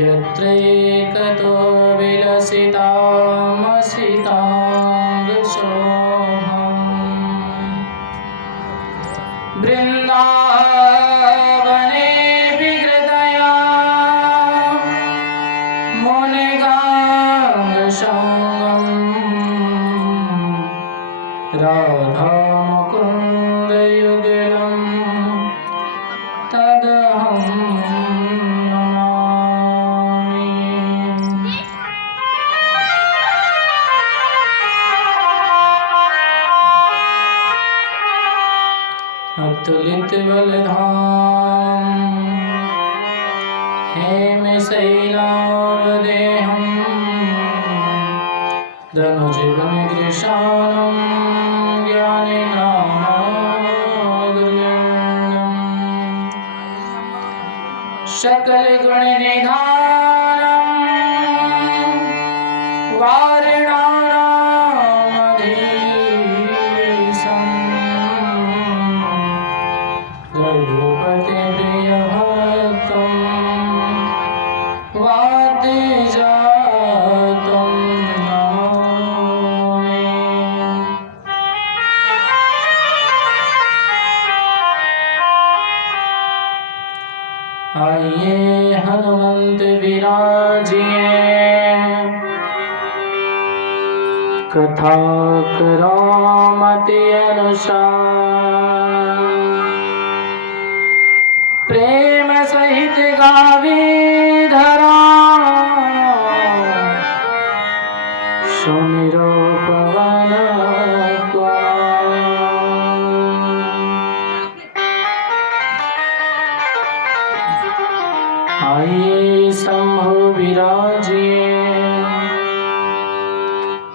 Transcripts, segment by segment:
यत्रैकतो विलसितामसितामृशोभम् वृन्दावने विहृदया मुनिगाङ्गसङ्गम् राधामुकुन्दयुगलम् तदहं अतुलित बलधाम हेम शैलावदेहं धनुजीवन कृशानं ज्ञानिनामग्रगण्यं सकल गुण निधानं वारिणानामधीशं रघुपति प्रिय भक्तं वाद्यजातं नमामि। आइए हनुमंत विराजिए कथा करामति अनुसार प्रेम सहित गावी धरा सुमिरो पवन कुमार। आइए शंभु विराजिए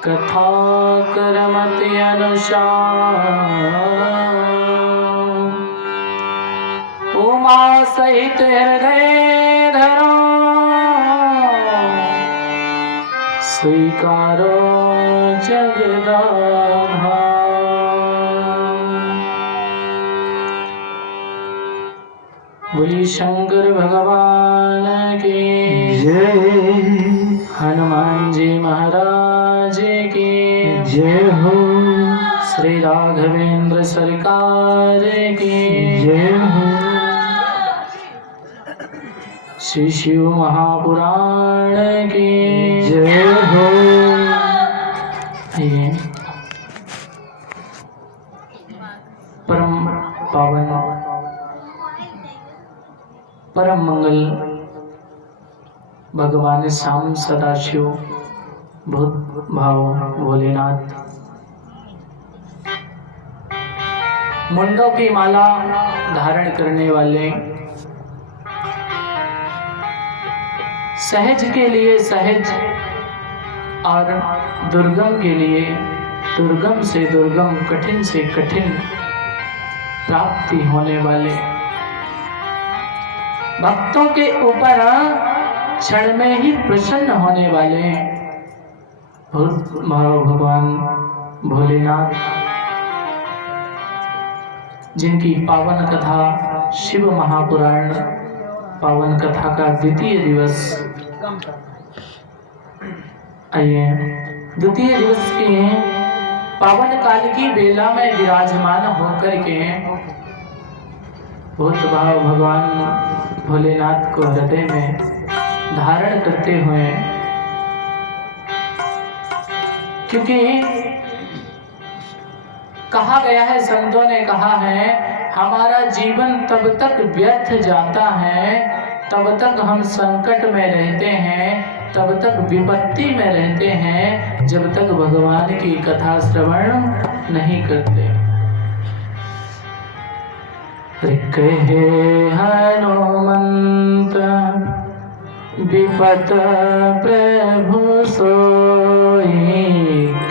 कथा करमति अनुसार उमा सहित हृदय धरो स्वीकारो जगदाधार। बोली शंकर भगवान की जय, हनुमान जी महाराज की जय हो, श्री राघवेंद्र सरकार की जय हो, श्री शिव महापुराण की जय हो। ये परम पावन परम मंगल भगवान श्याम सदाशिव भूत भाव भोलेनाथ मुंडों की माला धारण करने वाले सहज के लिए सहज और दुर्गम के लिए दुर्गम से दुर्गम कठिन से कठिन प्राप्ति होने वाले भक्तों के ऊपर क्षण में ही प्रसन्न होने वाले भगवान भोलेनाथ जिनकी पावन कथा शिव महापुराण पावन कथा का द्वितीय दिवस। आइए द्वितीय दिवस के पावन काल की बेला में विराजमान होकर के भूत भाव भगवान भोलेनाथ को हृदय में धारण करते हुए, क्योंकि कहा गया है, संतों ने कहा है, हमारा जीवन तब तक व्यर्थ जाता है, तब तक हम संकट में रहते हैं, तब तक विपत्ति में रहते हैं, जब तक भगवान की कथा श्रवण नहीं करते। कहे हनुमंत विपत प्रभु सोई,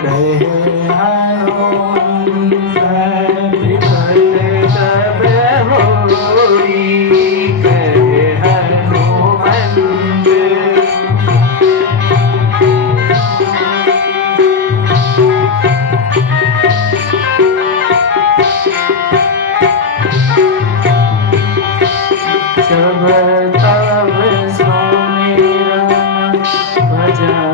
कहे हनुमंत विपत प्रभु सोई, कहे हनुमंत। जब तब सुमिरन भजन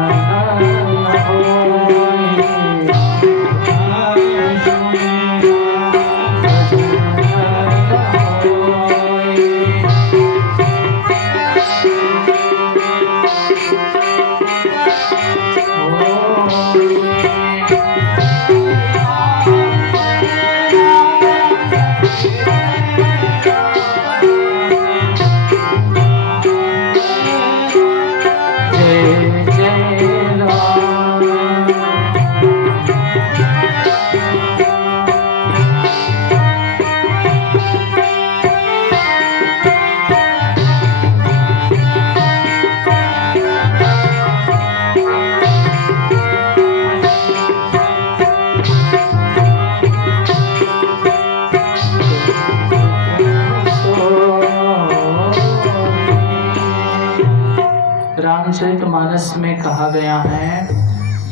रामचरितमानस में कहा गया है,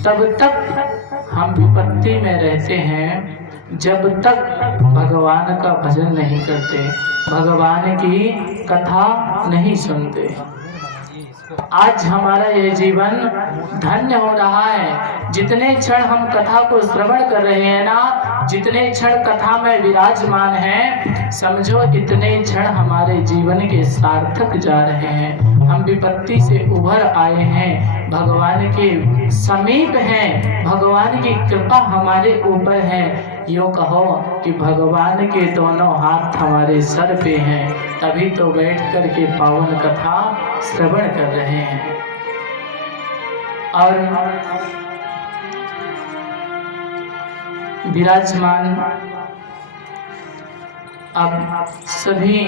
तब तक हम विपत्ति में रहते हैं जब तक भगवान का भजन नहीं करते, भगवान की कथा नहीं सुनते। आज हमारा ये जीवन धन्य हो रहा है। जितने क्षण हम कथा को श्रवण कर रहे हैं ना, जितने क्षण कथा में विराजमान हैं, समझो इतने क्षण हमारे जीवन के सार्थक जा रहे हैं। हम विपत्ति से उभर आए हैं, भगवान के समीप हैं, भगवान की कृपा हमारे ऊपर है। यूँ कहो कि भगवान के दोनों हाथ हमारे सर पे हैं, तभी तो बैठ कर के पावन कथा श्रवण कर रहे हैं। और विराजमान अब सभी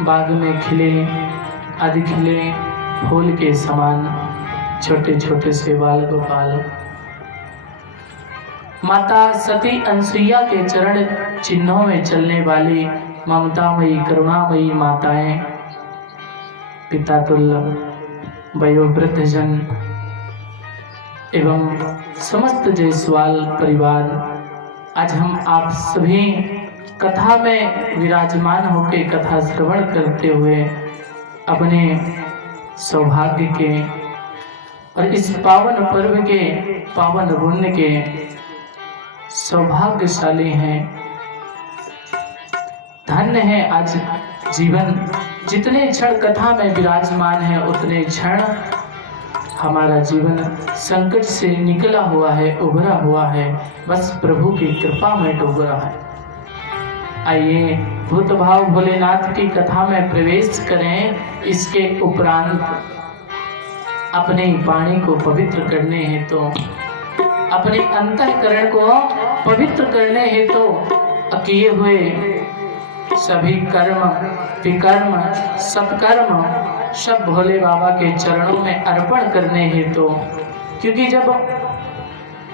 बाग में खिले अधिखिले फूल के समान छोटे छोटे से बाल गोपाल, माता सती अनसुईया के चरण चिन्हों में चलने वाली ममतामयी करुणामयी माताएं, पिता तुल्य वयोवृद्ध जन एवं समस्त जायसवाल परिवार, आज हम आप सभी कथा में विराजमान होकर कथा श्रवण करते हुए अपने सौभाग्य के और इस पावन पर्व के पावन पुण्य के सौभाग्यशाली हैं। धन्य है आज जीवन। जितने क्षण कथा में विराजमान है उतने क्षण हमारा जीवन संकट से निकला हुआ है, उभरा हुआ है, बस प्रभु की कृपा में डूब रहा है। आइए भूत भाव भोलेनाथ की कथा में प्रवेश करें। इसके उपरांत अपने वाणी को पवित्र करने हेतु, अपने अंतःकरण को पवित्र करने हेतु किए हुए सभी कर्म विकर्म सत्कर्म सब भोले बाबा के चरणों में अर्पण करने हेतु, क्योंकि जब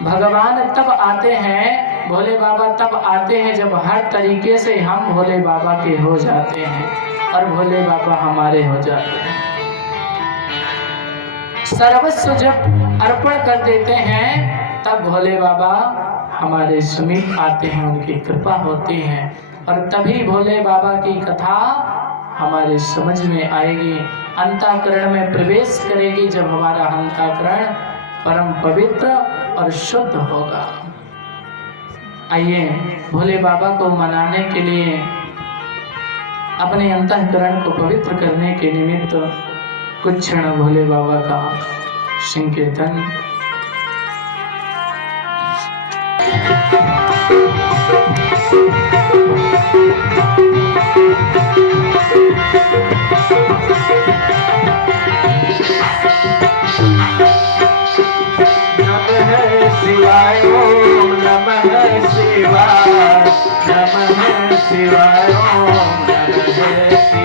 भगवान तब आते हैं, भोले बाबा तब आते हैं जब हर तरीके से हम भोले बाबा के हो जाते हैं और भोले बाबा हमारे हो जाते हैं। सर्वस्व जब अर्पण कर देते हैं तब भोले बाबा हमारे समीप आते हैं, उनकी कृपा होती है और तभी भोले बाबा की कथा हमारे समझ में आएगी, अंतःकरण में प्रवेश करेगी। जब हमारा अंतःकरण परम पवित्र और शुद्ध होगा। आइए भोले बाबा को मनाने के लिए, अपने अंतःकरण को पवित्र करने के निमित्त कुछ क्षण भोले बाबा का संकीर्तन। शिवाय ओम नमः शिवाय, नमः शिवाय ओम नमः शिवाय।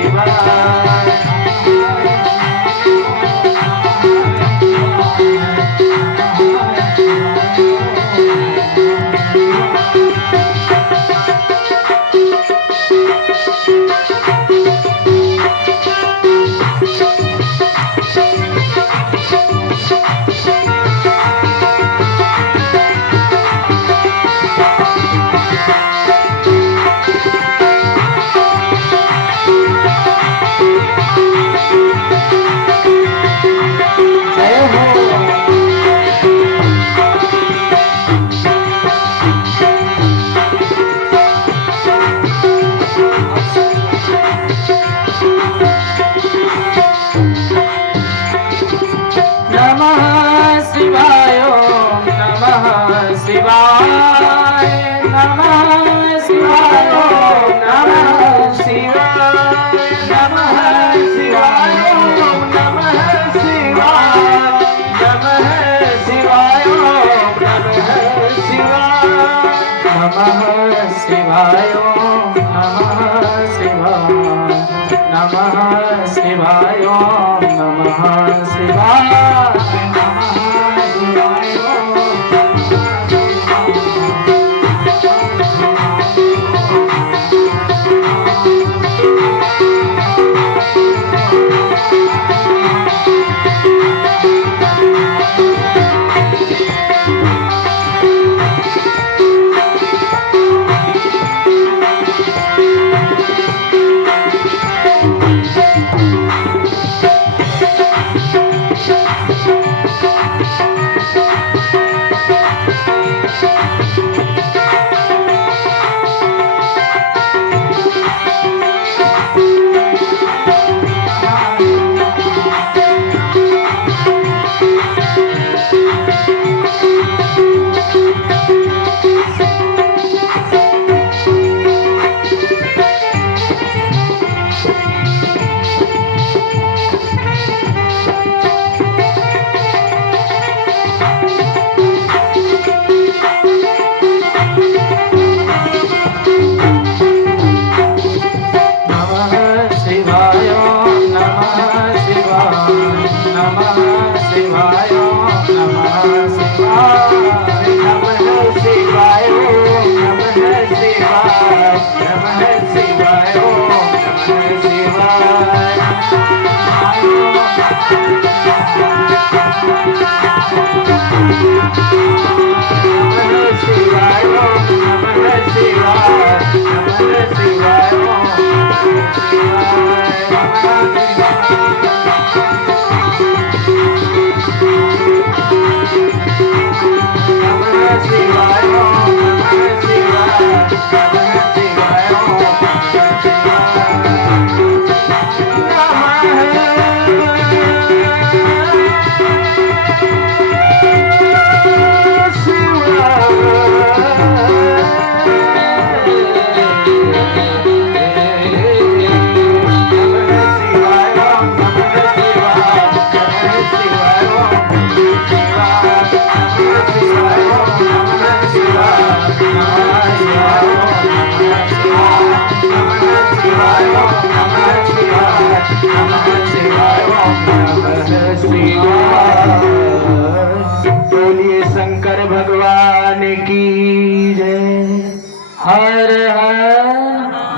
बोलिए शंकर भगवान की जय। हर हर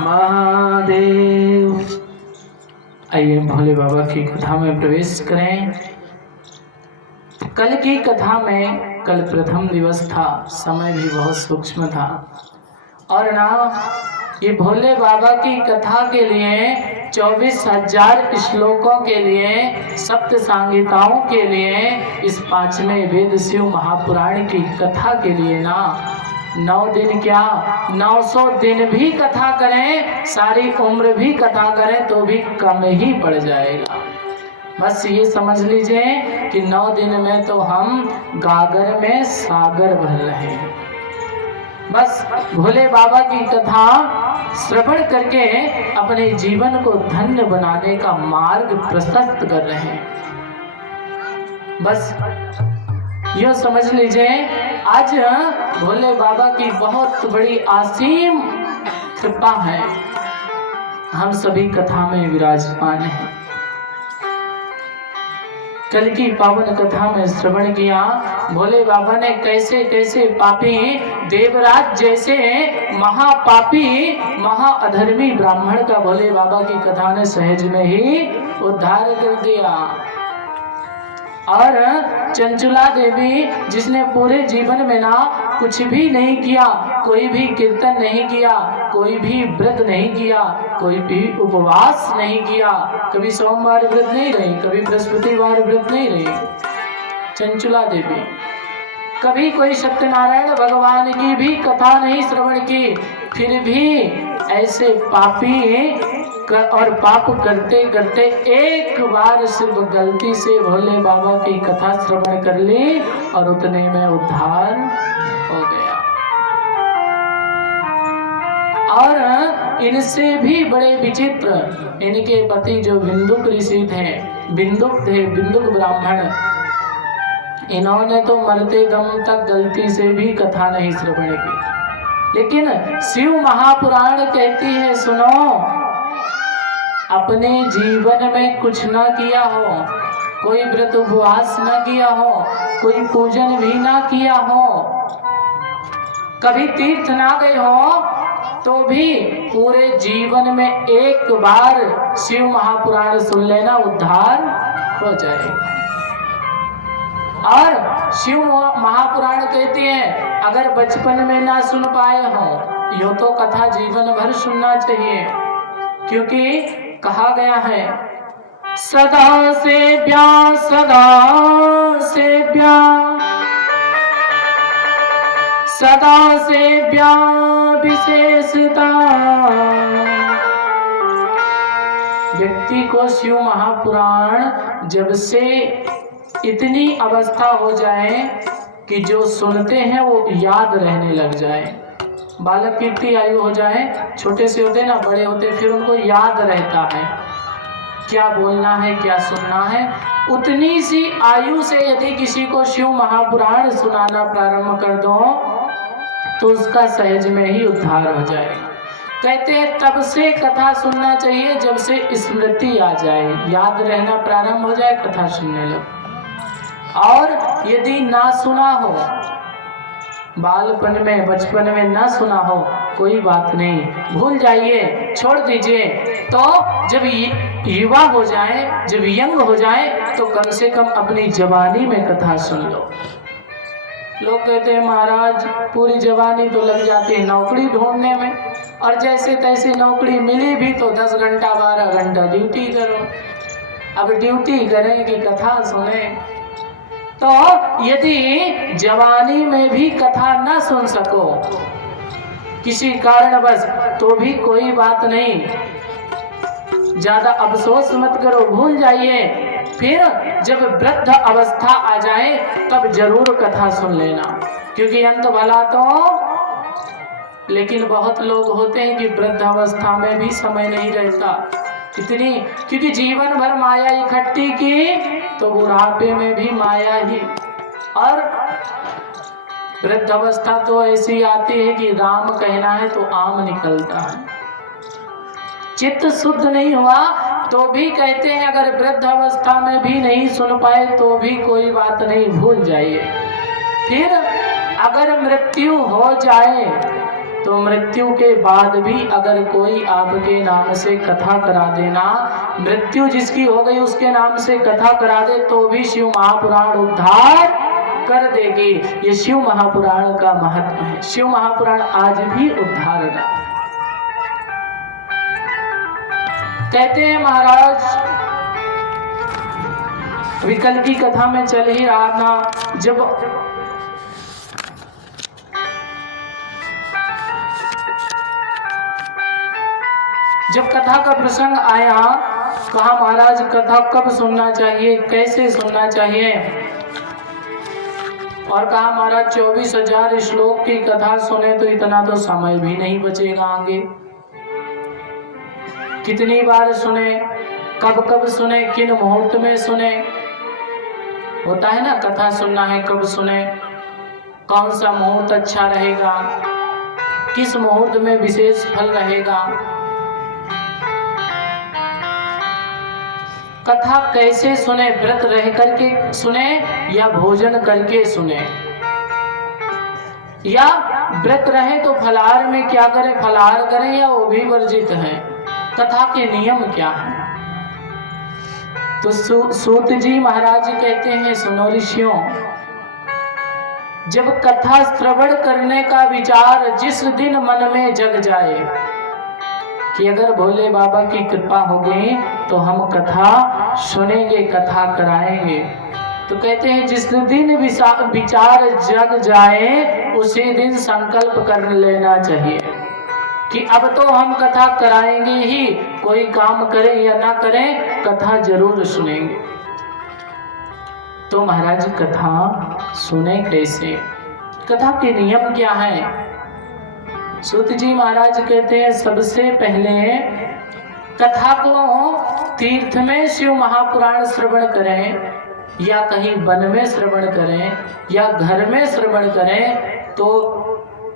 महादेव। आइए भोले बाबा की कथा में प्रवेश करें। कल की कथा में, कल प्रथम दिवस था, समय भी बहुत सूक्ष्म था और ना ये भोले बाबा की कथा के लिए 24,000 श्लोकों के लिए, सप्त संहिताओं के लिए, इस 5वें वेद शिव महापुराण की कथा के लिए ना 9 दिन क्या 900 दिन भी कथा करें, सारी उम्र भी कथा करें तो भी कम ही पड़ जाएगा। बस ये समझ लीजिए कि 9 दिन में तो हम गागर में सागर भर रहे हैं। बस भोले बाबा की कथा श्रवण करके अपने जीवन को धन्य बनाने का मार्ग प्रशस्त कर रहे हैं। बस यह समझ लीजिए आज भोले बाबा की बहुत बड़ी असीम कृपा है, हम सभी कथा में विराजमान हैं। कल की पावन कथा में श्रवण किया भोले बाबा ने कैसे कैसे पापी देवराज जैसे महापापी महाअधर्मी ब्राह्मण का भोले बाबा की कथा ने सहज में ही उद्धार कर दिया। और चंचुला देवी जिसने पूरे जीवन में ना कुछ भी नहीं किया, कोई भी कीर्तन नहीं किया, कोई भी व्रत नहीं किया, कोई भी उपवास नहीं किया, कभी सोमवार व्रत नहीं रही, कभी बृहस्पतिवार व्रत नहीं रही, चंचुला देवी कभी कोई सत्यनारायण भगवान की भी कथा नहीं श्रवण की, फिर भी ऐसे पापी और पाप करते करते एक बार सिर्फ गलती से भोले बाबा की कथा श्रवण कर ली और उतने में उद्धार हो गया। और इनसे भी बड़े विचित्र इनके पति जो बिंदुक ऋषि थे, बिंदुक ब्राह्मण, इन्होंने तो मरते दम तक गलती से भी कथा नहीं श्रवण की। लेकिन शिव महापुराण कहती है सुनो, अपने जीवन में कुछ ना किया हो, कोई व्रत उपवास ना किया हो, कोई पूजन भी ना किया हो, कभी तीर्थ ना गए हो, तो भी पूरे जीवन में एक बार शिव महापुराण सुन लेना, उद्धार हो जाएगा। और शिव महापुराण कहती है अगर बचपन में ना सुन पाए हो यो तो कथा जीवन भर सुनना चाहिए, क्योंकि कहा गया है सदा सेव्या सदा सेव्या सदा सेव्या विशेषता। व्यक्ति को शिव महापुराण जब से इतनी अवस्था हो जाए कि जो सुनते हैं वो याद रहने लग जाए, बालक की इतनी आयु हो जाए, छोटे से होते ना बड़े होते, फिर उनको याद रहता है क्या बोलना है क्या सुनना है, उतनी सी आयु से यदि किसी को शिव महापुराण सुनाना प्रारंभ कर दो तो उसका सहज में ही उद्धार हो जाएगा। कहते हैं तब से कथा सुनना चाहिए जब से स्मृति आ जाए, याद रहना प्रारंभ हो जाए, कथा सुनने लगो। और यदि ना सुना हो, बालपन में बचपन में ना सुना हो, कोई बात नहीं, भूल जाइए, छोड़ दीजिए। तो जब युवा हो जाए, जब यंग हो जाए तो कम से कम अपनी जवानी में कथा सुन लो। लोग कहते हैं महाराज पूरी जवानी तो लग जाती है नौकरी ढूंढने में, और जैसे तैसे नौकरी मिली भी तो 10 घंटा 12 घंटा ड्यूटी करो। अब ड्यूटी करें कि कथा सुने? तो यदि जवानी में भी कथा न सुन सको किसी कारणवश तो भी कोई बात नहीं, ज्यादा अफसोस मत करो, भूल जाइए। फिर जब वृद्ध अवस्था आ जाए तब जरूर कथा सुन लेना, क्योंकि अंत भला तो। लेकिन बहुत लोग होते हैं कि वृद्ध अवस्था में भी समय नहीं रहता, इतनी, क्योंकि जीवन भर माया इकट्ठी की तो बुढ़ापे में भी माया ही। और वृद्ध अवस्था तो ऐसी आती है कि राम कहना है तो आम निकलता है। चित्त शुद्ध नहीं हुआ तो भी कहते हैं अगर वृद्ध अवस्था में भी नहीं सुन पाए तो भी कोई बात नहीं, भूल जाइए। फिर अगर मृत्यु हो जाए तो मृत्यु के बाद भी अगर कोई आपके नाम से कथा करा देना, मृत्यु जिसकी हो गई उसके नाम से कथा करा दे तो भी शिव महापुराण उद्धार कर देगी। ये शिव महापुराण का महत्व है। शिव महापुराण आज भी उद्धार का। कहते हैं महाराज, अभी कल की कथा में चल ही रहा था, जब कथा का प्रसंग आया, कहा महाराज कथा कब सुनना चाहिए, कैसे सुनना चाहिए, और कहा महाराज 24,000 श्लोक की कथा सुने तो इतना तो समय भी नहीं बचेगा आगे। कितनी बार सुने, कब कब सुने, किन मुहूर्त में सुने, होता है ना, कथा सुनना है कब सुने, कौन सा मुहूर्त अच्छा रहेगा, किस मुहूर्त में विशेष फल रहेगा, कथा कैसे सुने, व्रत रह करके सुने या भोजन करके सुने, या व्रत रहे तो फलाहार में क्या करें, फलाहार करें या वो भी वर्जित है, कथा के नियम क्या है। तो सूत जी महाराज कहते हैं, सुनो ऋषियों, जब कथा श्रवण करने का विचार जिस दिन मन में जग जाए कि अगर भोले बाबा की कृपा होगी तो हम कथा सुनेंगे, कथा कराएंगे, तो कहते हैं जिस दिन विचार जग जाए उसी दिन संकल्प कर लेना चाहिए कि अब तो हम कथा कराएंगे ही, कोई काम करें या ना करें कथा जरूर सुनेंगे। तो महाराज कथा सुने कैसे, कथा के नियम क्या है। सूत जी महाराज कहते हैं, सबसे पहले कथा को तीर्थ में शिव महापुराण श्रवण करें, या कहीं वन में श्रवण करें, या घर में श्रवण करें, तो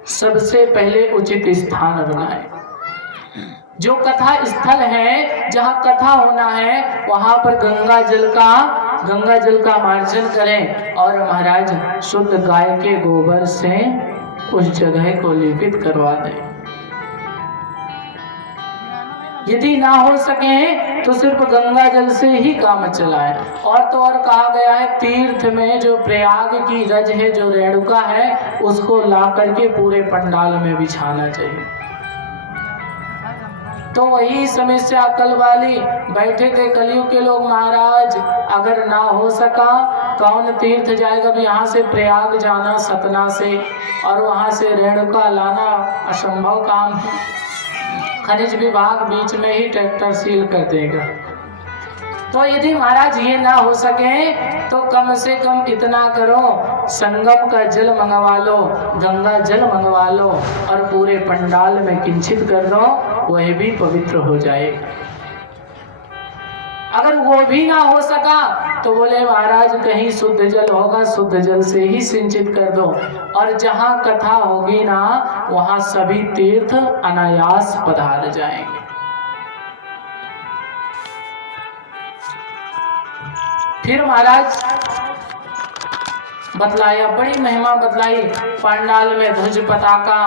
सबसे पहले उचित स्थान बनाएं। जो कथा स्थल है, जहाँ कथा होना है, वहां पर गंगा जल का मार्जन करें, और महाराज शुद्ध गाय के गोबर से उस जगह को लेपित करवा दें। यदि ना हो सके तो सिर्फ गंगा जल से ही काम चलाए। और तो और कहा गया है, तीर्थ में जो प्रयाग की रज है, जो रेणुका है, उसको ला करके पूरे पंडाल में बिछाना चाहिए। तो वही समस्या कल वाली, बैठे थे कलयुग के लोग, महाराज अगर ना हो सका कौन तीर्थ जाएगा, अब यहाँ से प्रयाग जाना सतना से और वहाँ से रेणुका लाना असंभव काम है, खनिज विभाग बीच में ही ट्रैक्टर सील कर देगा। तो यदि महाराज ये ना हो सके तो कम से कम इतना करो, संगम का जल मंगवा लो, गंगा जल मंगवा लो और पूरे पंडाल में किंचित कर दो, वह भी पवित्र हो जाएगा। अगर वो भी ना हो सका तो बोले महाराज कहीं शुद्ध जल होगा, शुद्ध जल से ही सिंचित कर दो, और जहां कथा होगी ना वहां सभी तीर्थ अनायास पधार जाएंगे। फिर महाराज बतलाया, बड़ी महिमा बतलाई, पंडाल में ध्वज पताका,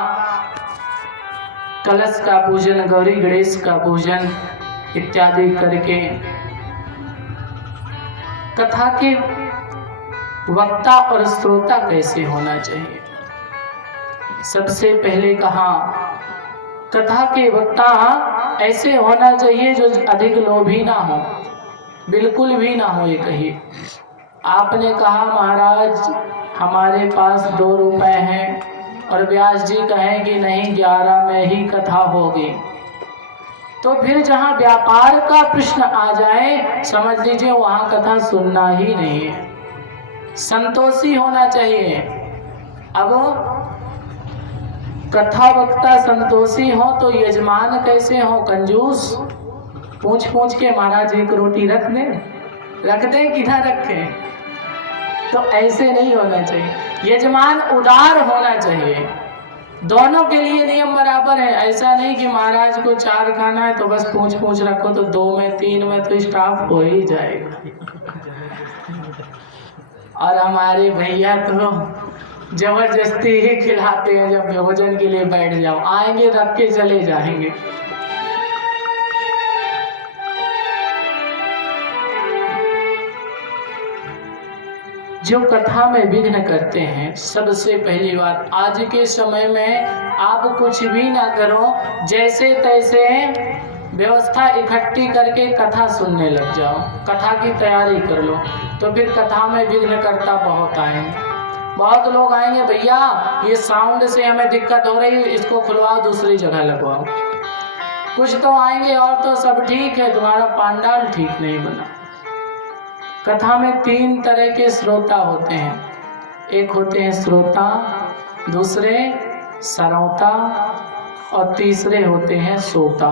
कलश का पूजन, गौरी गणेश का पूजन इत्यादि करके कथा के वक्ता और श्रोता कैसे होना चाहिए। सबसे पहले कहा कथा के वक्ता ऐसे होना चाहिए जो अधिक लोभी ना हो, बिल्कुल भी ना हो। ये कहिए, आपने कहा महाराज हमारे पास 2 रुपए हैं और व्यास जी कहें कि नहीं 11 में ही कथा होगी, तो फिर जहां व्यापार का प्रश्न आ जाए समझ लीजिए वहां कथा सुनना ही नहीं है। संतोषी होना चाहिए। अब कथा वक्ता संतोषी हो तो यजमान कैसे हो, कंजूस, पूछ के महाराज 1 रोटी रख दें कि ना रखें, तो ऐसे नहीं होना चाहिए। यजमान उदार होना चाहिए, दोनों के लिए नियम बराबर है। ऐसा नहीं कि महाराज को 4 खाना है तो बस पूछ रखो, तो 2 में 3 में तो स्टाफ हो ही जाएगा। और हमारे भैया तो जबरदस्ती ही खिलाते हैं, जब भोजन के लिए बैठ जाओ आएंगे रख के चले जाएंगे। जो कथा में विघ्न करते हैं, सबसे पहली बात आज के समय में आप कुछ भी ना करो, जैसे तैसे व्यवस्था इकट्ठी करके कथा सुनने लग जाओ, कथा की तैयारी कर लो, तो फिर कथा में विघ्नकर्ता बहुत आएंगे। बहुत लोग आएंगे, भैया ये साउंड से हमें दिक्कत हो रही है, इसको खुलवाओ, दूसरी जगह लगवाओ। कुछ तो आएंगे और तो सब ठीक है, तुम्हारा पांडाल ठीक नहीं बना। कथा में 3 तरह के श्रोता होते हैं। एक होते हैं श्रोता, दूसरे सरौता और तीसरे होते हैं सोता।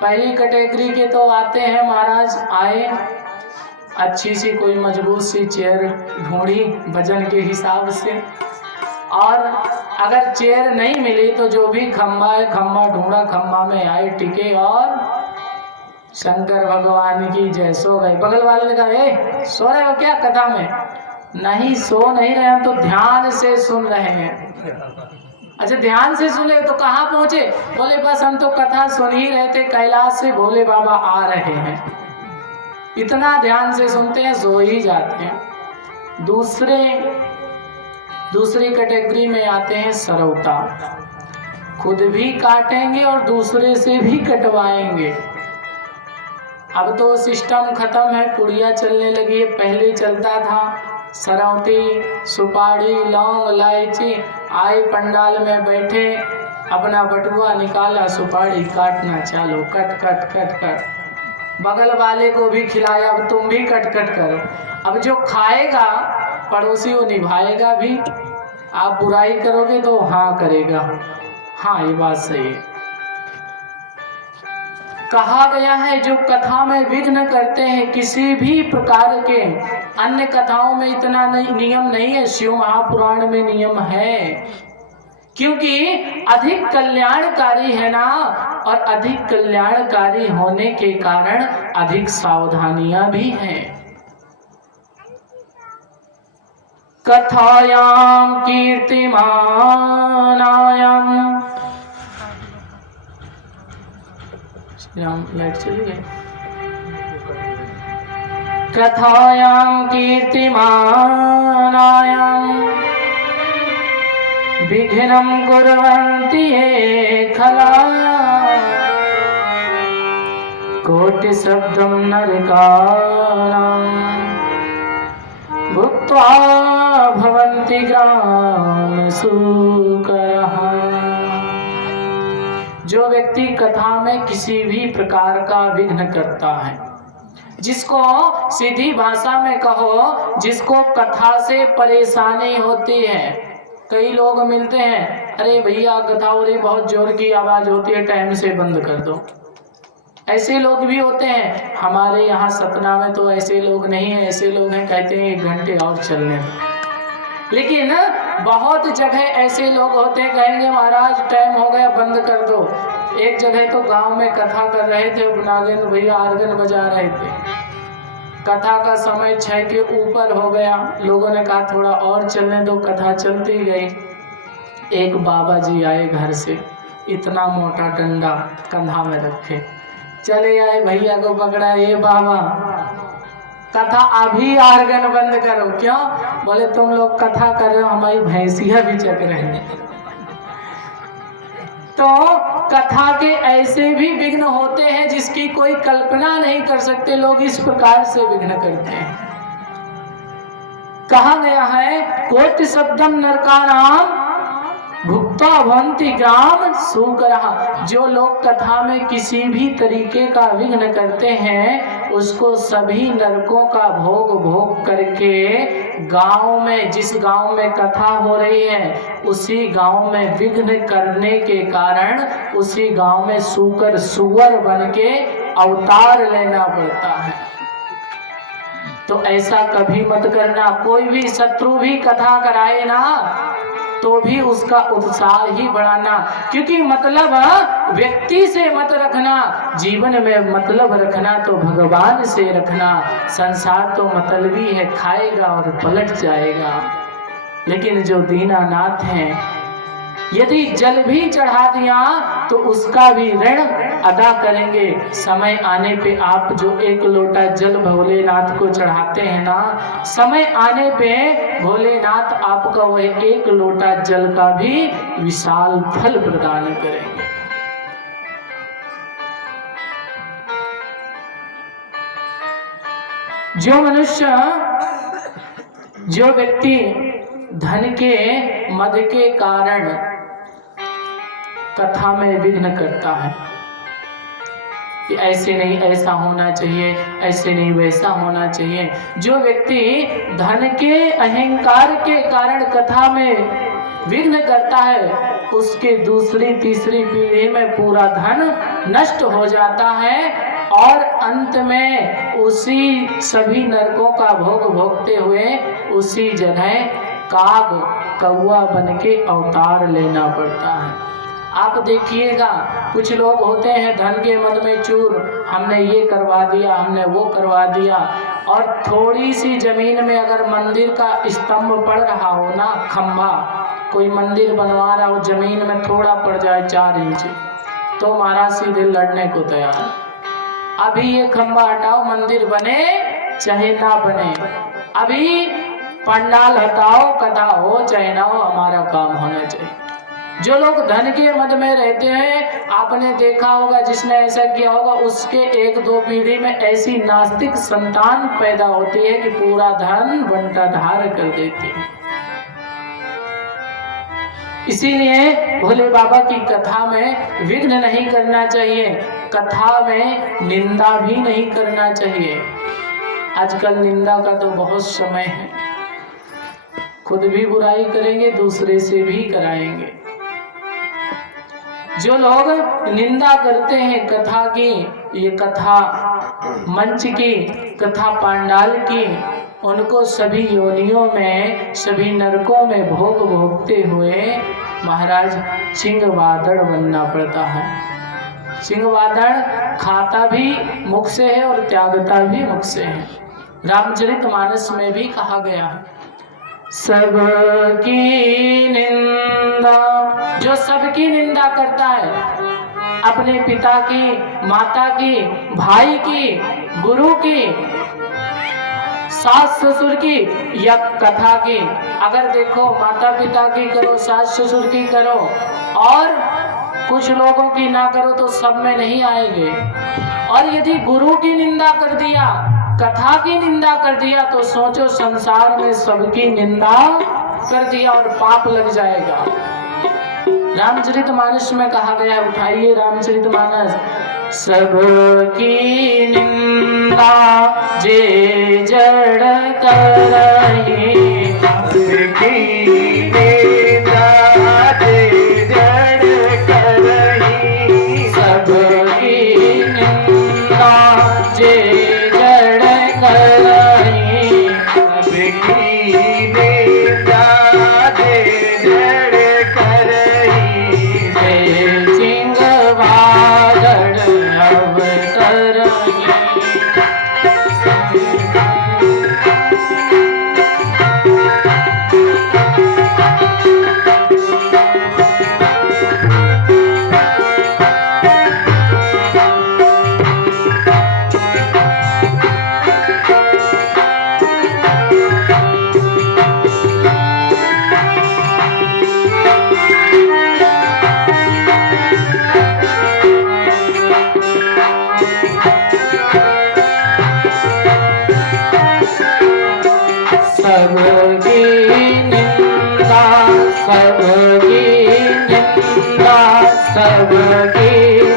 पहली कैटेगरी के तो आते हैं, महाराज आए, अच्छी सी कोई मजबूत सी चेयर ढूंढी वजन के हिसाब से, और अगर चेयर नहीं मिली तो जो भी खंबा है खंबा ढूंढा, खंबा में आए टिके और शंकर भगवान की जय, सो गए। बगल वाले ने कहा, ए सो रहे हो क्या कथा में? नहीं, सो नहीं रहे, हम तो ध्यान से सुन रहे हैं। अच्छा, ध्यान से सुने तो कहाँ पहुंचे? बोले बस हम तो कथा सुन ही रहे थे, कैलाश से भोले बाबा आ रहे हैं। इतना ध्यान से सुनते हैं, सो ही जाते हैं। दूसरी कैटेगरी में आते हैं सरौता, खुद भी काटेंगे और दूसरे से भी कटवाएंगे। अब तो सिस्टम खत्म है, पुड़िया चलने लगी है, पहले चलता था सरौती, सुपारी, लौंग, इलायची, आए पंडाल में बैठे, अपना बटुआ निकाला, सुपारी काटना चालू, कट कट कट कट, बगल वाले को भी खिलाया, अब तुम भी कट कट करो। अब जो खाएगा पड़ोसी वो निभाएगा भी, आप बुराई करोगे तो हाँ करेगा। हाँ, ये बात सही है। कहा गया है जो कथा में विघ्न करते हैं, किसी भी प्रकार के अन्य कथाओं में इतना नियम नहीं है, शिव महापुराण में नियम है, क्योंकि अधिक कल्याणकारी है ना, और अधिक कल्याणकारी होने के कारण अधिक सावधानियां भी हैं। कथायाम कीर्तिमानायाम, लाइट चली गई। कथायां कीर्तिमानायां विघ्नं कुर्वन्ति ये खला, कोटिशब्दं नरकाणां भुक्त्वा भवन्ति ग्रामसूकरः। जो व्यक्ति कथा में किसी भी प्रकार का विघ्न करता है, जिसको सीधी भाषा में कहो, जिसको कथा से परेशानी होती है। कई लोग मिलते हैं, अरे भैया कथा हो रही, बहुत जोर की आवाज होती है, टाइम से बंद कर दो। ऐसे लोग भी होते हैं। हमारे यहाँ सतना में तो ऐसे लोग नहीं है, ऐसे लोग हैं कहते हैं 1 घंटे और चलने दो। लेकिन बहुत जगह ऐसे लोग होते हैं, कहेंगे महाराज टाइम हो गया बंद कर दो। एक जगह तो गांव में कथा कर रहे थे, नागेंद्र भैया आर्गन बजा रहे थे, कथा का समय 6 के ऊपर हो गया, लोगों ने कहा थोड़ा और चलने दो, कथा चलती गई। एक बाबा जी आए घर से, इतना मोटा डंडा कंधा में रखे, चले आए, भैया को पकड़ा, ये बाबा कथा अभी आर्गन बंद करो। क्यों? बोले तुम लोग कथा कर रहे हो, हमारी भैंसिया भी चक रहे हैं। तो कथा के ऐसे भी विघ्न होते हैं जिसकी कोई कल्पना नहीं कर सकते, लोग इस प्रकार से विघ्न करते हैं। कहा गया है कोटि शब्दम नरकाणाम भुक्ता भवन्ति ग्राम सूकरः। जो लोग कथा में किसी भी तरीके का विघ्न करते हैं, उसको सभी नरकों का भोग करके गांव में, जिस गांव में कथा हो रही है उसी गांव में विघ्न करने के कारण उसी गांव में सुअर बन के अवतार लेना पड़ता है। तो ऐसा कभी मत करना। कोई भी शत्रु भी कथा कराए ना तो भी उसका उत्साह ही बढ़ाना, क्योंकि मतलब व्यक्ति से मत रखना, जीवन में मतलब रखना तो भगवान से रखना। संसार तो मतलबी है, खाएगा और पलट जाएगा। लेकिन जो दीनानाथ हैं, यदि जल भी चढ़ा दिया तो उसका भी ऋण अदा करेंगे। समय आने पे आप जो 1 लोटा जल भोलेनाथ को चढ़ाते हैं ना, समय आने पे भोलेनाथ आपका वह 1 लोटा जल का भी विशाल फल प्रदान करेंगे। जो मनुष्य, जो व्यक्ति धन के मद के कारण कथा में विघ्न करता है कि ऐसे नहीं ऐसा होना चाहिए, ऐसे नहीं वैसा होना चाहिए, जो व्यक्ति धन के अहंकार के कारण कथा में विघ्न करता है, उसके दूसरी तीसरी पीढ़ी में पूरा धन नष्ट हो जाता है और अंत में उसी सभी नरकों का भोग भोगते हुए उसी जगह काग कौआ बन के अवतार लेना पड़ता है। आप देखिएगा कुछ लोग होते हैं धन के मद में चूर, हमने ये करवा दिया, हमने वो करवा दिया, और थोड़ी सी जमीन में अगर मंदिर का स्तंभ पड़ रहा हो ना, खंभा, कोई मंदिर बनवा रहा हो, जमीन में थोड़ा पड़ जाए 4 इंच, तो महाराज सीधे लड़ने को तैयार है। अभी ये खंभा हटाओ, मंदिर बने चाहे ना बने, अभी पंडाल हटाओ, कथा हो चाहे ना हो, हमारा काम होना चाहिए। जो लोग धन के मद में रहते हैं, आपने देखा होगा, जिसने ऐसा किया होगा उसके 1-2 पीढ़ी में ऐसी नास्तिक संतान पैदा होती है कि पूरा धन बंटाधार कर देती है। इसीलिए भोले बाबा की कथा में विघ्न नहीं करना चाहिए, कथा में निंदा भी नहीं करना चाहिए। आजकल निंदा का तो बहुत समय है, खुद भी बुराई करेंगे, दूसरे से भी कराएंगे। जो लोग निंदा करते हैं कथा की, ये कथा मंच की, कथा पांडाल की, उनको सभी योनियों में, सभी नरकों में भोग भोगते हुए महाराज चिंगवादड़ बनना पड़ता है। चिंगवादड़ खाता भी मुख से है और त्यागता भी मुख से है। रामचरितमानस में भी कहा गया है, सबकी निंदा, जो सबकी निंदा करता है, अपने पिता की, माता की, भाई की, गुरु की, सास ससुर की या कथा की, अगर देखो माता पिता की करो, सास ससुर की करो और कुछ लोगों की ना करो तो सब में नहीं आएंगे। और यदि गुरु की निंदा कर दिया, कथा की निंदा कर दिया, तो सोचो संसार में सबकी निंदा कर दिया और पाप लग जाएगा। रामचरितमानस में कहा गया, उठाइए रामचरितमानस, सबकी निंदा जे जड़ करही, सबकी निंदा जे जड़ करही, सबकी निंदा जे जड़ करही, सबकी निंदा जे जड़ करही, जय चिंगवादड़ अवतरही। सबकी निंदा, सबकी निंदा, सबकी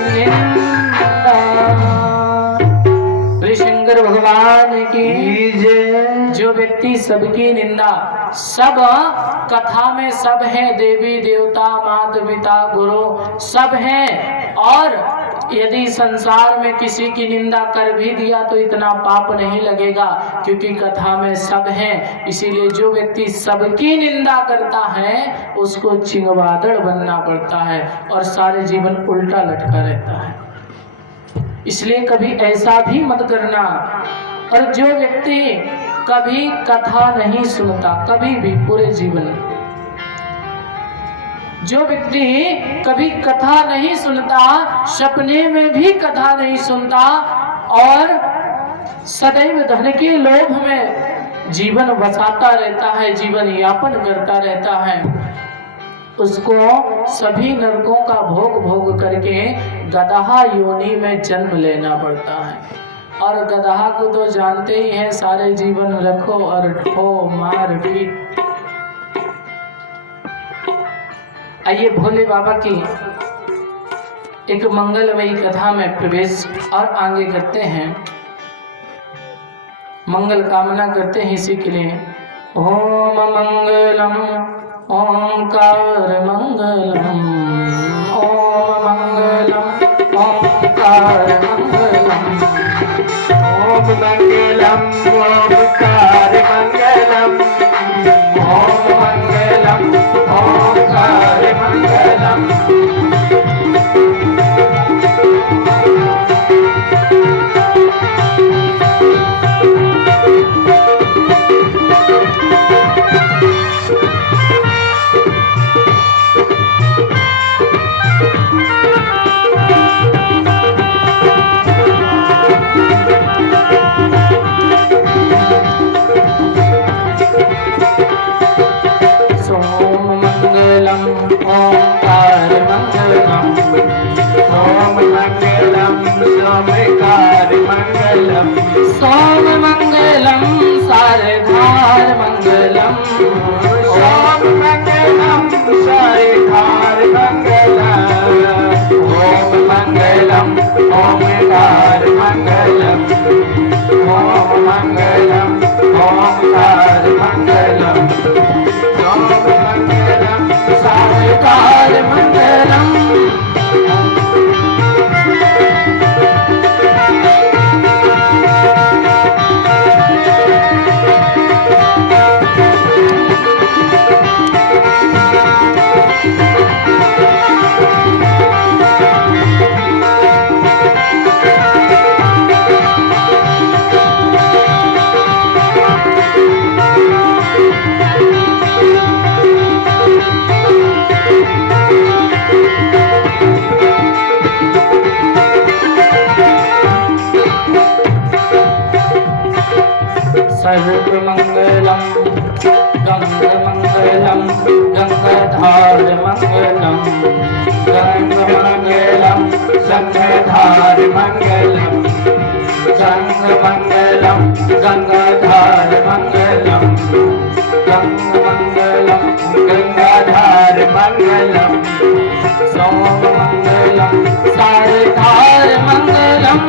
निंदा। श्री शंकर भगवान की जय। जो व्यक्ति सबकी निंदा, सब कथा में सब है, देवी देवता, माता पिता, गुरु सब हैं, और यदि संसार में किसी की निंदा कर भी दिया तो इतना पाप नहीं लगेगा, क्योंकि कथा में सब हैं। इसीलिए जो व्यक्ति सबकी निंदा करता है उसको चिंगवादड़ बनना पड़ता है और सारे जीवन उल्टा लटका रहता है। इसलिए कभी ऐसा भी मत करना। और जो व्यक्ति कभी कथा नहीं सुनता, कभी भी पूरे जीवन, जो व्यक्ति कभी कथा नहीं सुनता, सपने में भी कथा नहीं सुनता और सदैव धन के लोभ में जीवन बसाता रहता है, जीवन यापन करता रहता है, उसको सभी नरकों का भोग भोग करके गदहा योनि में जन्म लेना पड़ता है। और गदहा को तो जानते ही हैं, सारे जीवन रखो और ढो मार पीट। आइए भोले बाबा की एक मंगलमयी कथा में प्रवेश और आगे करते हैं। मंगल कामना करते हैं इसी के लिए। ओम मंगलम ओंकार मंगलम, ओम मंगलम ओंकार मंगलम, ओम मंगलम ओंकार मंगलम, ओम मंगलम ओंकार मंगलम। सोम मंगलम सारधार मंगलम, ओम मंगलम सारधार मंगलम, ओम मंगलम ओंकार मंगलम, ओम मंगलम ओंकार मंगलम, ओम मंगलम सारधार मंगलम। सर्वमंगलम गंगमंगलम गंगाधार मंगलम, गंगमंगलम संघधार मंगलम, गंगमंगलम गंगाधार मंगलम, गंगमंगलम गंगाधार मंगलम, सोममंगलम सारधार मंगलम,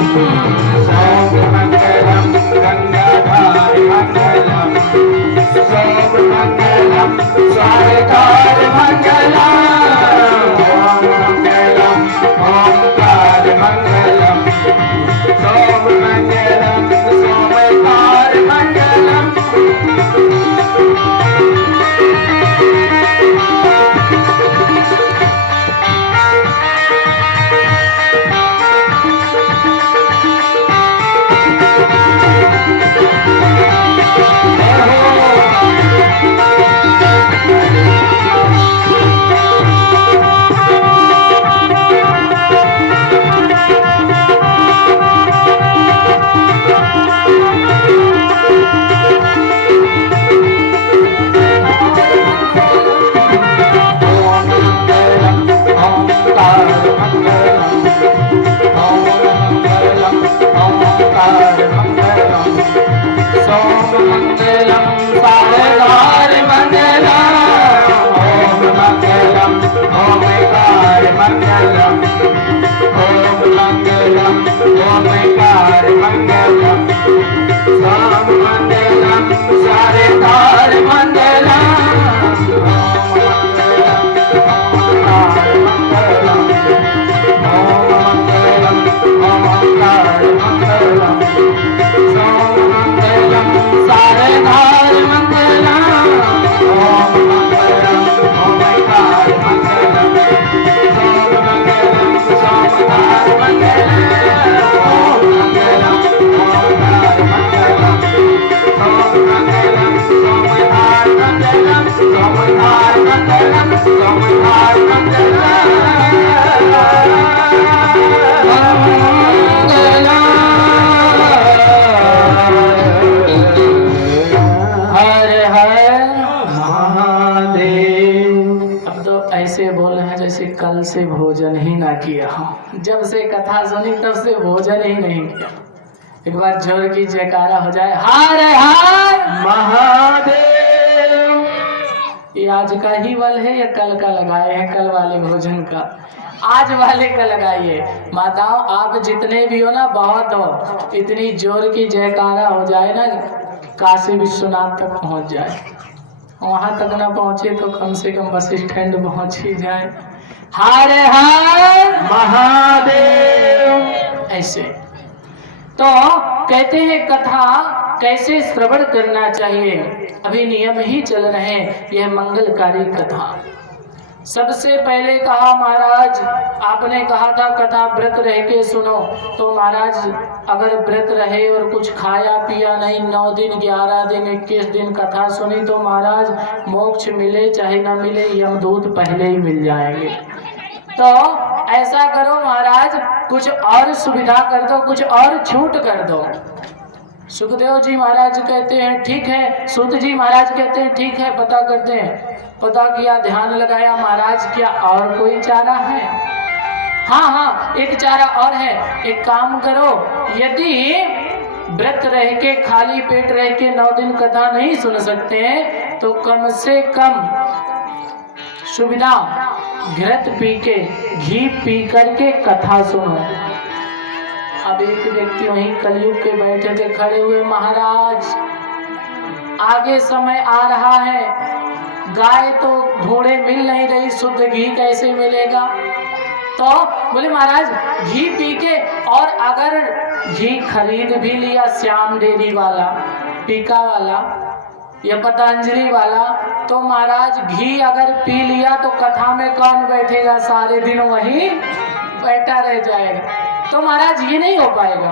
सोममंगलम गंगाधार मंगलम, सोममंगलम सारधार मंगलम। मंगलम ओंकार मंगलम, सोममंगलम सोमकार मंगलम, कल से भोजन ही ना किया हूँ। जब से कथा सुनी तब से भोजन ही नहीं किया। एक बार जोर की जयकारा हो जाए, हर हर महादेव। ये आज का ही बल है या कल का लगाए हैं? कल वाले भोजन का, आज वाले का लगाइए। माताओं आप जितने भी हो ना, बहुत हो, इतनी जोर की जयकारा हो जाए ना, काशी विश्वनाथ तक पहुंच जाए। वहां तक ना पहुंचे तो कम से कम बस स्टैंड पहुंच ही जाए। हर हर महादेव। ऐसे तो कहते हैं कथा कैसे श्रवण करना चाहिए। अभी नियम ही चल रहे हैं, यह मंगलकारी कथा। सबसे पहले कहा महाराज, आपने कहा था कथा व्रत रह के सुनो, तो महाराज अगर व्रत रहे और कुछ खाया पिया नहीं, 9 दिन 11 दिन 21 दिन कथा सुनी, तो महाराज मोक्ष मिले चाहे न मिले, यमदूत पहले ही मिल जाएंगे। तो ऐसा करो महाराज, कुछ और सुविधा कर दो, कुछ और छूट कर दो। सुखदेव जी महाराज कहते हैं ठीक है, सूत जी महाराज कहते हैं ठीक है, पता करते हैं। पता किया, ध्यान लगाया, महाराज क्या और कोई चारा है? हाँ, एक चारा और है। एक काम करो, यदि व्रत रह के खाली पेट रह के 9 दिन कथा नहीं सुन सकते हैं, तो कम से कम सुविधा घृत पी के, घी पी करके कथा सुनो। अब एक व्यक्ति वहीं कलयुग के बैठे थे, खड़े हुए, महाराज आगे समय आ रहा है, गाय तो ढूंढे मिल नहीं रही, शुद्ध घी कैसे मिलेगा? तो बोले महाराज घी पी के, और अगर घी खरीद भी लिया श्याम डेयरी वाला, पीका वाला या पतंजलि वाला, तो महाराज घी अगर पी लिया तो कथा में कौन बैठेगा? सारे दिन वहीं बैठा रह जाएगा। तो महाराज ये नहीं हो पाएगा।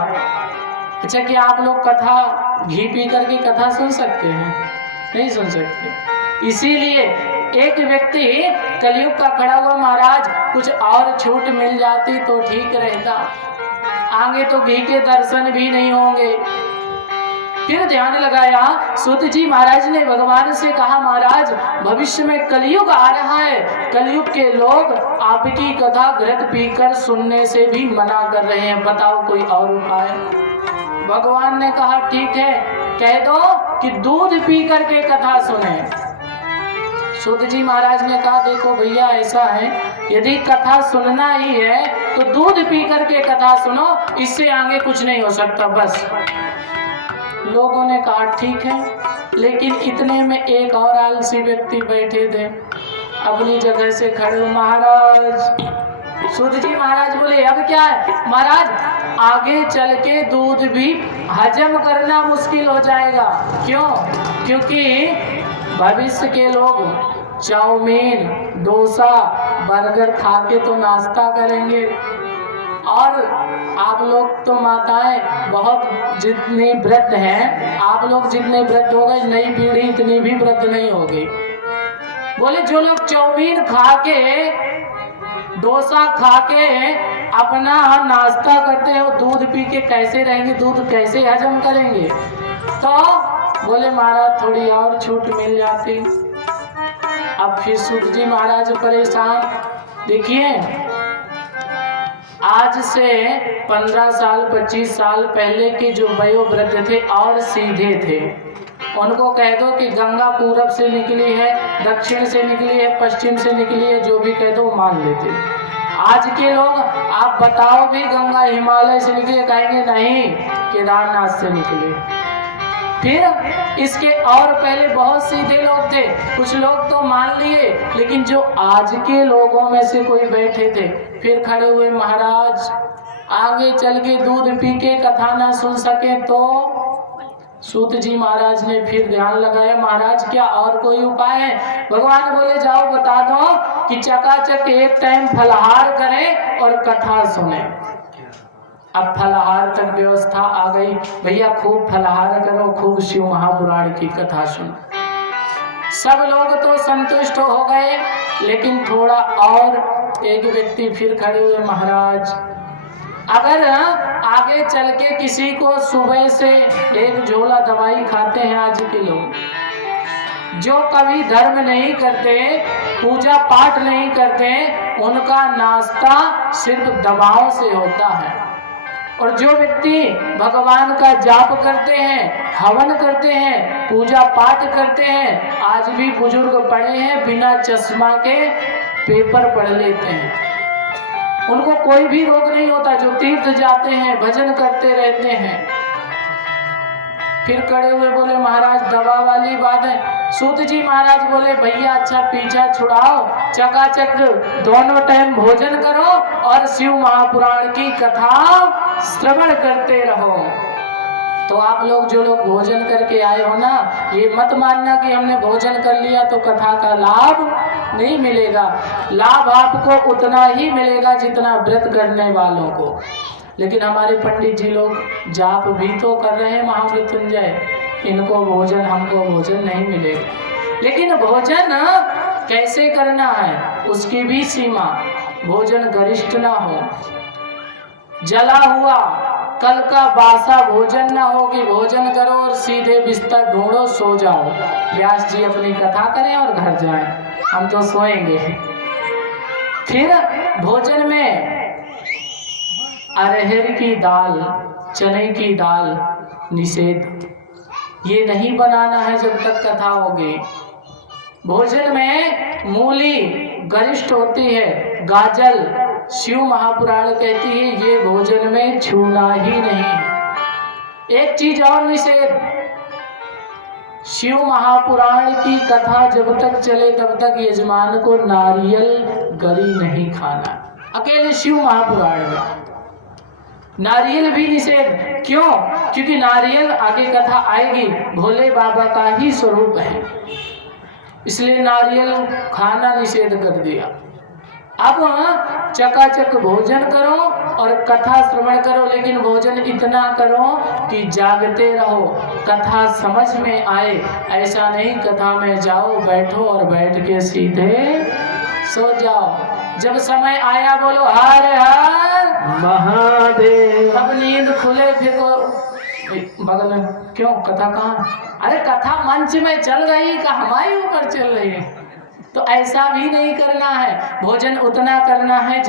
अच्छा, क्या आप लोग कथा घी पी करके कथा सुन सकते हैं? नहीं सुन सकते। इसीलिए एक व्यक्ति कलयुग का खड़ा हुआ, महाराज कुछ और छूट मिल जाती तो ठीक रहता, आगे तो घी के दर्शन भी नहीं होंगे। फिर ध्यान लगाया, सूत जी महाराज ने भगवान से कहा, महाराज भविष्य में कलयुग आ रहा है, कलयुग के लोग आपकी कथा घृत पीकर सुनने से भी मना कर रहे हैं, बताओ कोई और उपाय? भगवान ने कहा ठीक है, कह दो कि दूध पी करके कथा सुने। सूत जी महाराज ने कहा देखो भैया ऐसा है, यदि कथा सुनना ही है तो दूध पी करके कथा सुनो, इससे आगे कुछ नहीं हो सकता बस। लोगों ने कहा ठीक है, लेकिन इतने में एक और आलसी व्यक्ति बैठे थे, अपनी जगह से खड़े हो, महाराज सूत जी महाराज बोले अब क्या है? महाराज आगे चल के दूध भी हजम करना मुश्किल हो जाएगा। क्यों? क्योंकि भविष्य के लोग चाउमीन, डोसा, बर्गर खा के तो नाश्ता करेंगे, और आप लोग तो माताएं बहुत जितनी वृद्ध हैं, आप लोग जितने वृद्ध हो गए, नई पीढ़ी इतनी भी वृद्ध नहीं होगी। बोले जो लोग चाउमीन खा के, डोसा खा के अपना नाश्ता करते हैं, वो दूध पी के कैसे रहेंगे? दूध कैसे हजम करेंगे? तो बोले महाराज थोड़ी और छूट मिल जाती। अब फिर सूत जी महाराज परेशान। देखिए आज से 15 साल 25 साल पहले के जो वयोवृद्ध थे और सीधे थे, उनको कह दो कि गंगा पूरब से निकली है, दक्षिण से निकली है, पश्चिम से निकली है, जो भी कह दो मान लेते। आज के लोग आप बताओ भी गंगा हिमालय से निकली, कहेंगे नहीं केदारनाथ से निकली। फिर इसके और पहले बहुत सीधे लोग थे, कुछ लोग तो मान लिए, लेकिन जो आज के लोगों में से कोई बैठे थे, फिर खड़े हुए, महाराज आगे चल के दूध पी के कथा ना सुन सके तो? सूत जी महाराज ने फिर ध्यान लगाया, महाराज क्या और कोई उपाय है? भगवान बोले जाओ बता दो कि चकाचक एक टाइम फलाहार करें और कथा सुने। अब फलाहार तक व्यवस्था आ गई, भैया खूब फलाहार करो, खूब शिव महापुराण की कथा सुनो। सब लोग तो संतुष्ट हो गए, लेकिन थोड़ा और एक व्यक्ति फिर खड़े हुए, महाराज अगर आगे चल के किसी को सुबह से एक झोला दवाई खाते हैं आज के लोग, जो कभी धर्म नहीं करते, पूजा पाठ नहीं करते, उनका नाश्ता सिर्फ दवाओं से होता है, और जो व्यक्ति भगवान का जाप करते हैं, हवन करते हैं, पूजा पाठ करते हैं, आज भी बुजुर्ग पढ़े हैं बिना चश्मा के पेपर पढ़ लेते हैं, उनको कोई भी रोग नहीं होता। जो तीर्थ जाते हैं, भजन करते रहते हैं, फिर खड़े हुए बोले महाराज दवा वाली बात है। सूत जी महाराज बोले भैया अच्छा पीछा छुड़ाओ, चकाचक दोनों टाइम भोजन करो और शिव महापुराण की कथा श्रवण करते रहो। तो आप लोग जो लोग भोजन करके आए हो ना, ये मत मानना कि हमने भोजन कर लिया तो कथा का लाभ नहीं मिलेगा। लाभ आपको उतना ही मिलेगा जितना व्रत करने वालों को। लेकिन हमारे पंडित जी लोग जाप भी तो कर रहे हैं महामृत्युंजय, इनको भोजन हमको भोजन नहीं मिलेगा। लेकिन भोजन कैसे करना है उसकी भी सीमा, भोजन गरिष्ठ ना हो, जला हुआ कल का बासा भोजन ना हो कि भोजन करो और सीधे बिस्तर ढूंढो सो जाओ। व्यास जी अपनी कथा करें और घर जाएं, हम तो सोएंगे। फिर भोजन में अरहर की दाल, चने की दाल निषेध, ये नहीं बनाना है जब तक कथा होगी। भोजन में मूली गरिष्ठ होती है, गाजल शिव महापुराण कहती है ये भोजन में छूना ही नहीं है। एक चीज और निषेध, शिव महापुराण की कथा जब तक चले तब तक यजमान को नारियल गरी नहीं खाना। अकेले शिव महापुराण में नारियल भी निषेध। क्यों? क्योंकि नारियल आगे कथा आएगी भोले बाबा का ही स्वरूप है, इसलिए नारियल खाना निषेध कर दिया। अब चकाचक भोजन करो और कथा श्रवण करो, लेकिन भोजन इतना करो कि जागते रहो, कथा समझ में आए। ऐसा नहीं कथा में जाओ बैठो और बैठ के सीधे सो जाओ। जब समय आया बोलो हर हर महादेव, तब नींद खुले फिर वो बगल में क्यों कथा कहाँ? अरे कथा मंच में चल रही का हमारे ऊपर चल रही है। तो ऐसा भी नहीं करना है, भोजन उतना करना है